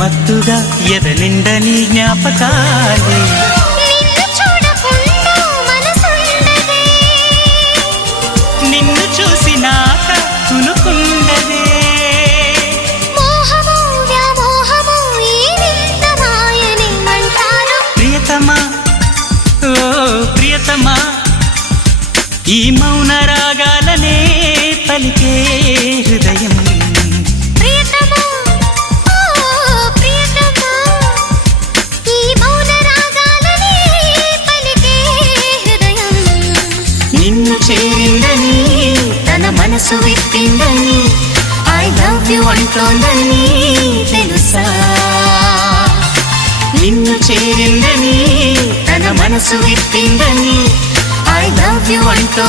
మత్తుగా ఎదనిండని జ్ఞాపకాలే నిన్ను చూసినాక తునుకుండదే ప్రియతమా ఓ ప్రియతమా ఈ మౌన రాగాలనే పలికే హృదయం నిన్ను చేరిందని తన మనసు విప్పిందని ఐ లవ్ యు అంటోందని తెలుసా నిన్ను చేరిందని తన మనసు విప్పిందని ఐ లవ్ యు అంటో